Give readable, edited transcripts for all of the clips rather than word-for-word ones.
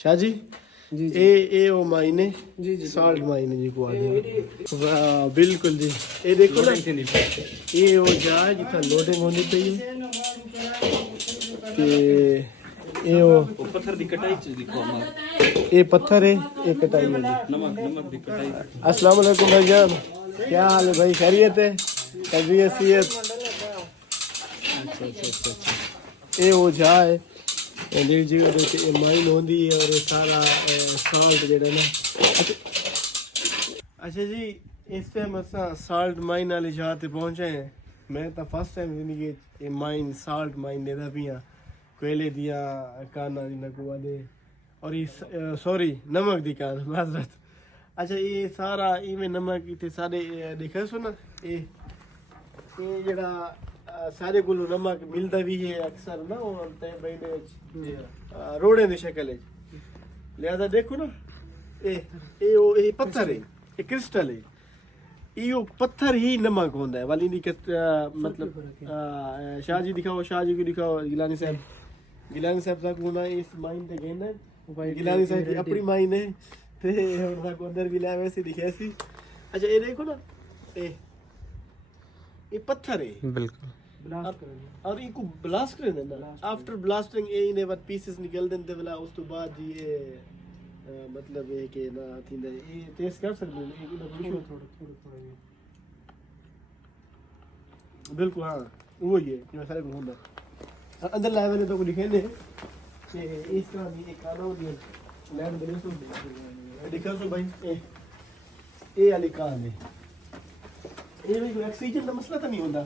शाह जी जी जी ए ओ माइने जी जी साल्ट माइने जी को वाह बिल्कुल जी ये देखो ना ये वो जहाज जिथा लोडिंग होनी पई ते ये वो पत्थर दी कटाई च दिखो हमारा ये पत्थर है ये कटाई है जी। नमक दी कटाई अस्सलाम वालेकुम भाईजान, क्या हाल है भाई? खैरियत है? तबीयत सीयत? अच्छा ये वो जहा है ਜਿਹੜੀ ਜਗ੍ਹਾ ਦੇ ਉੱਤੇ ਮਾਈਨ ਹੁੰਦੀ ਹੈ ਔਰ ਇਹ ਸਾਰਾ ਸਾਲਟ ਜਿਹੜਾ ਨਾ अच्छा जी इस टाइम असां साल्ट माइन वाली जगह ते पहुंचे हैं। मैं तो फर्स्ट टाइम जिंदगी ये माइन साल्ट माइन देता पियाँ कोयले दिया काना दी नकुआ दे और ये सॉरी नमक दी कान माजरत। अच्छा ये सारा इवें नमक इतने सारे देखा सो ना ये जड़ा सारे को नमक मिलता भी है अक्सर ना वो बहने रोड़े की शक्ल है। लिहाजा देखो ना ये पत्थर है, ये क्रिस्टल है, यो पत्थर ही नमक होता है वाली मतलब शाह जी दिखाओ, शाह जी को दिखाओ, गिलानी साहब तक होना इस माइन ते गए ना गिलानी साहब की अपनी माइन है ते हुन तक उधर भी ला वैसे दिखे सी। अच्छा ये देखो ना ये पत्थर है बिल्कुल और इनको ब्लास्ट कर देना आफ्टर ब्लास्टिंग ये इन्हें बाद पीसेस निकल देते वाला उस तो बाद ये मतलब ये के ना थींदा ये टेस्ट कर सकते हैं ये थोड़ा बिल्कुल हाँ वो ही है जो सारे को होता अंदर लाए मैंने तो को लिखे ने कि इसका भी एक कानो दिया लैंड बने सो दिखा सो भाई ये वाली कार में ये भी ऑक्सीजन का मसला तो नहीं होता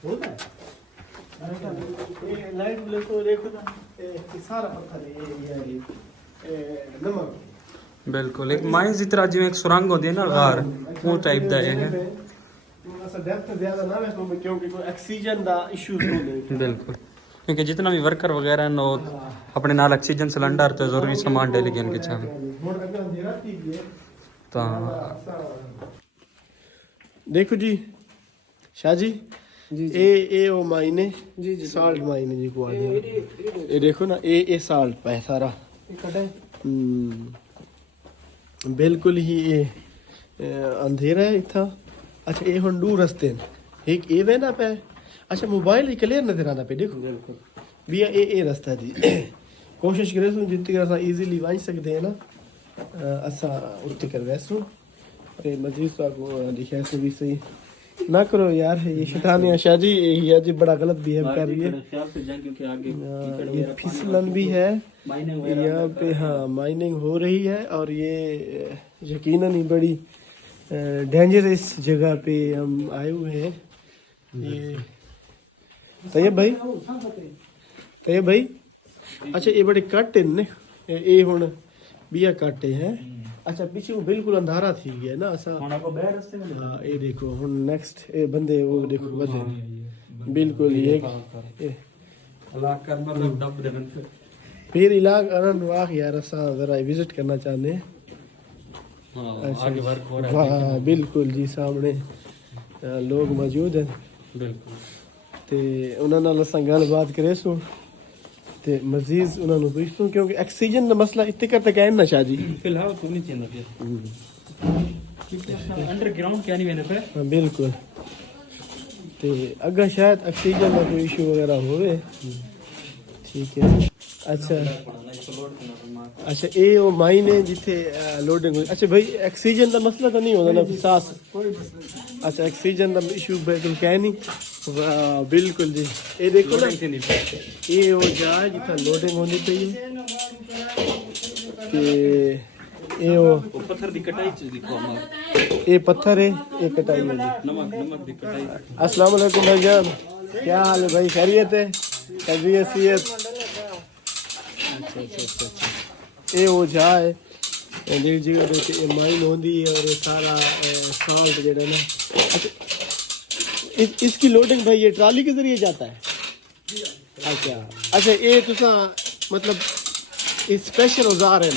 है ये लाइट ब्लू को देखो ना ये सारा पत्थर है ये नमक बिल्कुल एक माइन की तरह जिवें एक सुरंग होती है ना गार वो टाइप दा है असा डेप्थ ज्यादा ना है तो क्योंकि कोई ऑक्सीजन दा इश्यूज होंदे बिल्कुल क्योंकि जितना भी वर्कर वगैरह न अपने नाल ऑक्सीजन सिलेंडर तो जरूरी सामान डेली गिन के चाहे तो देखो जी शाह जी ये वो माइने जी जी साल्ट माइने जी को ये देखो ना ये साल्ट पे सारा बिल्कुल ही ये अंधेरा है इतना। अच्छा ये हुन दो रस्ते एक ये वेना पे अच्छा मोबाइल क्लियर नजर आना पे देखो बिल्कुल भी ये रास्ता जी कोशिश करे सो जितनी असा इजीली वन सकते हैं ना असा उत्ते कर वैसो अरे मजीद को लिखा सो भी सही ना करो यार ये शैतानिया शाह जी ये जी बड़ा गलत बिहेव कर रही है। ये फिसलन भी है यहाँ पे हाँ माइनिंग हो रही है और ये यकीनन ही बड़ी डेंजरस जगह पे हम आए हुए हैं। ये तैयब भाई अच्छा ये बड़े कट हैं ये हुन बिया काटे हैं। अच्छा पीछे वो बिल्कुल अंधारा थी गया ना असा हाँ ये देखो हुन नेक्स्ट ये बंदे वो देखो बजे बिल्कुल ये फिर इलाक अरन वाह यार असा जरा विजिट करना चाहते हैं। हाँ बिल्कुल जी सामने लोग मौजूद हैं ते उन्हां नाल असां गलबात करे सो ते मजीद उन्हां नु पुछसूं क्योंकि ऑक्सीजन दा मसला इत्ते कर तक है ना शाह जी फिलहाल तो नहीं चलना अंडरग्राउंड क्या नहीं मैंने पे हाँ बिल्कुल ते अगर शायद ऑक्सीजन का कोई इशू वगैरह होवे ठीक है। अच्छा ये वो माइन है जिथे लोडिंग अच्छा भाई ऑक्सीजन का मसला तो नहीं होता ना सांस अच्छा ऑक्सीजन का इशू बिल्कुल क्या नहीं बिल्कुल जी ये देखो ना ये वो जहाज जिथा लोडिंग होनी पई कि ये वो पत्थर दी कटाई च दिखो हमारा ये पत्थर है ये कटाई है जी। नमक दी कटाई अस्सलाम वालेकुम भाईजान, क्या हाल है भाई? खैरियत है? तबीयत सीयत? अच्छा ये वो जहा है ਜਿਹੜੀ ਜਗ੍ਹਾ ਦੇ ਉੱਤੇ ਮਾਈਨ ਹੁੰਦੀ है और ये सारा साल्ट ਜਿਹੜਾ ना अच्छा इसकी लोडिंग भाई ये ट्राली के जरिए जाता है। अच्छा ये तुसा मतलब ये स्पेशल औजार है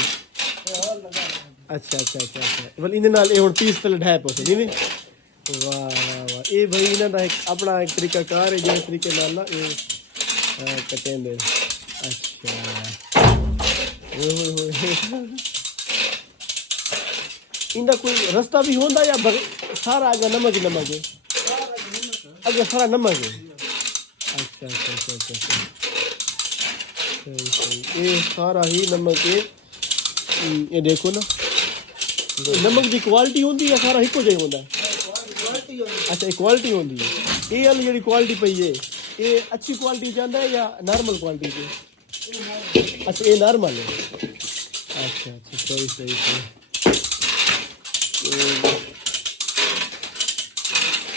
अच्छा मतलब इन्हें नाल ये हुन पीस तले ढाई पोसे नहीं वाह वाह वाह ये भाई इन्हां दा अपना एक तरीका कार है जिस तरीके नाल ना ये कटेंदे अच्छा ओए इंदा कोई रास्ता भी होंदा या सारा अगर नमक ही नमक है? अगर सारा नमक है। अच्छा अच्छा अच्छा अच्छा अच्छा। सही सही, ये सारा ही नमक है। ये देखो ना, नमक की क्वालिटी होंदी या सारा इको जिहा होंदा? अच्छा, ये क्वालिटी होंदी है। ये वाली जी क्वालिटी पई है, ये अच्छी क्वालिटी चाहता है या नॉर्मल क्वालिटी से? अच्छा, ये नॉर्मल है। अच्छा अच्छा, सही सही सही।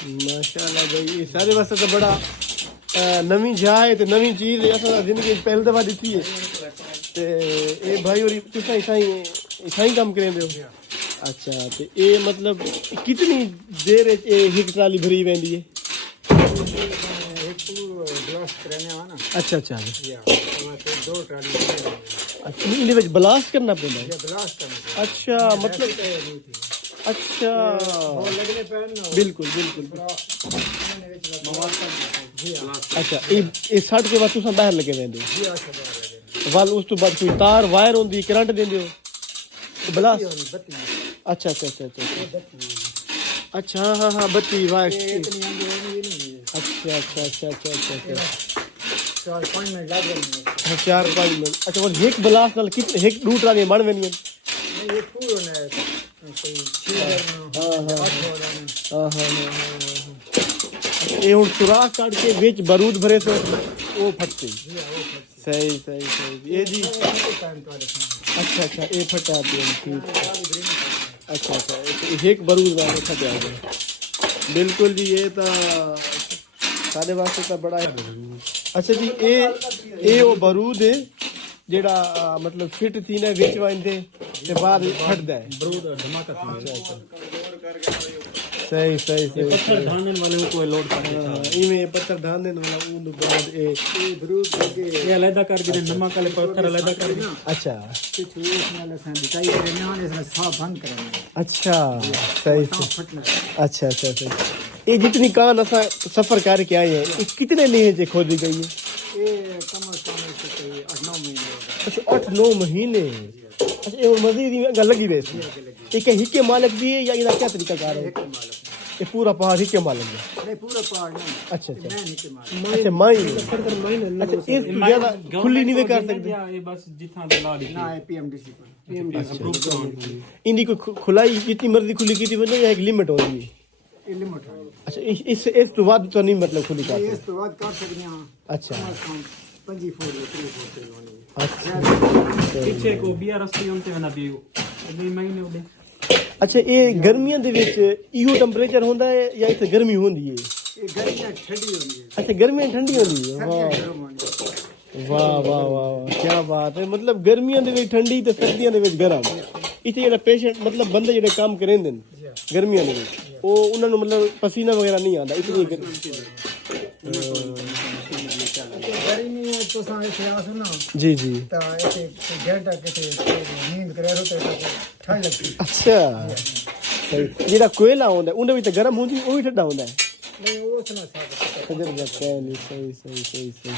माशाल्लाह भाई, ये सारे वास्ते तो बड़ा नवी जा है तो नवी चीज़ है। असां जिंदगी पहली दफ़ा ॾिठी है। तो ये भाई और तुसां इसाई काम करेंदे हो? अच्छा, तो ये मतलब कितनी देर एक ट्राली भरी वेंदी है? अच्छा अच्छा, अच्छा इहदे विच ब्लास्ट करना पैंदा है? अच्छा मतलब, अच्छा बिल्कुल बिल्कुल। अच्छा, ये सट के बाद तुसां बाहर लगे वेंदे हो? वाल उस तो बाद कोई तार वायर होंदी, करंट देंदे हो? ब्लास्ट। अच्छा अच्छा अच्छा अच्छा अच्छा, हाँ हाँ हाँ, बत्ती वायर। अच्छा अच्छा अच्छा अच्छा अच्छा अच्छा, 4-5 मिनट। अच्छा, और एक ब्लास्ट नाल कितने एक दो ट्राली बन वेंदियां? हाँ हाँ हाँ, ये हुण सुराख काट के विच बारूद भरे तो वो फटती। सही सही सही, ये जी। अच्छा अच्छा, ये फटा दिया, ठीक। अच्छा अच्छा, एक बारूद वाले फटे आ गए। बिल्कुल जी, ये तो सारे वास्ते तो बड़ा है। अच्छा जी, ये वो बारूद है जेड़ा मतलब फिट थी ना विच वांदे ते बाद फटदा है। बारूद धमाका। अच्छा अच्छा, सही सही सही। पत्थर ढांडने वाले को लोड करना, इमे पत्थर ढांडने वाला उन बाद ए बारूद के ये अलग कर दे, नमक वाले पत्थर अलग कर दे। अच्छा, कुछ उसमें लसन दिखाई दे ना, इसमें साफ बंद करना। अच्छा सही। अच्छा अच्छा अच्छा, ये जितनी कान असा सफर करके आए हैं, ये कितने महीने खोदी गई है? ये कम से कम 8-9 महीने। अच्छा, 8-9 महीने। अच्छा, ये मजीद गल लगी वैसे ये क्या हिक्के मालिक भी है या इधर क्या तरीका कार है? ये पूरा पहाड़ हिक्के मालिक है? नहीं, पूरा पहाड़ नहीं। अच्छा अच्छा अच्छा, माइन। अच्छा, इस ज्यादा खुली नहीं वे कर सकते? ये बस जितना दला दी ना है पीएमडीसी पर। इनकी कोई खुलाई जितनी मर्जी खुली की थी वो या एक लिमिट होती है? लिमिट। अच्छा, इस तो बाद तो नहीं मतलब खुली कर? इस तो बाद कर सकते हैं। अच्छा, 25 फुट 30 फुट होनी। अच्छा, पीछे को बिया रस्ती होते हैं ना भी अगले महीने होते। अच्छा, ये गर्मियों दे विच इहो टेंपरेचर होंदा है या इत्थे गर्मी होंदी है? ये गर्मियां ठंडी होंदी है। अच्छा, गर्मियां ठंडी होंदी है। वाह वाह वाह वाह, क्या बात है। मतलब गर्मियों दे विच ठंडी ते सर्दियों दे विच गर्म। इत्थे जेड़ा पेशेंट मतलब बंदे जेड़े काम करेंदे ने गर्मियों दे विच ਉਹ ਉਹਨਾਂ ਨੂੰ ਮਤਲਬ ਪਸੀਨਾ ਵਗੈਰਾ ਨਹੀਂ ਆਉਂਦਾ ਇਤਨੀ ਗਰਮੀ जी जी। अच्छा, जेड़ा कोयला होंदा उनदे विच गर्म होंदी ओ भी ठंडा होंदा है? नहीं, वो सही सही सही सही।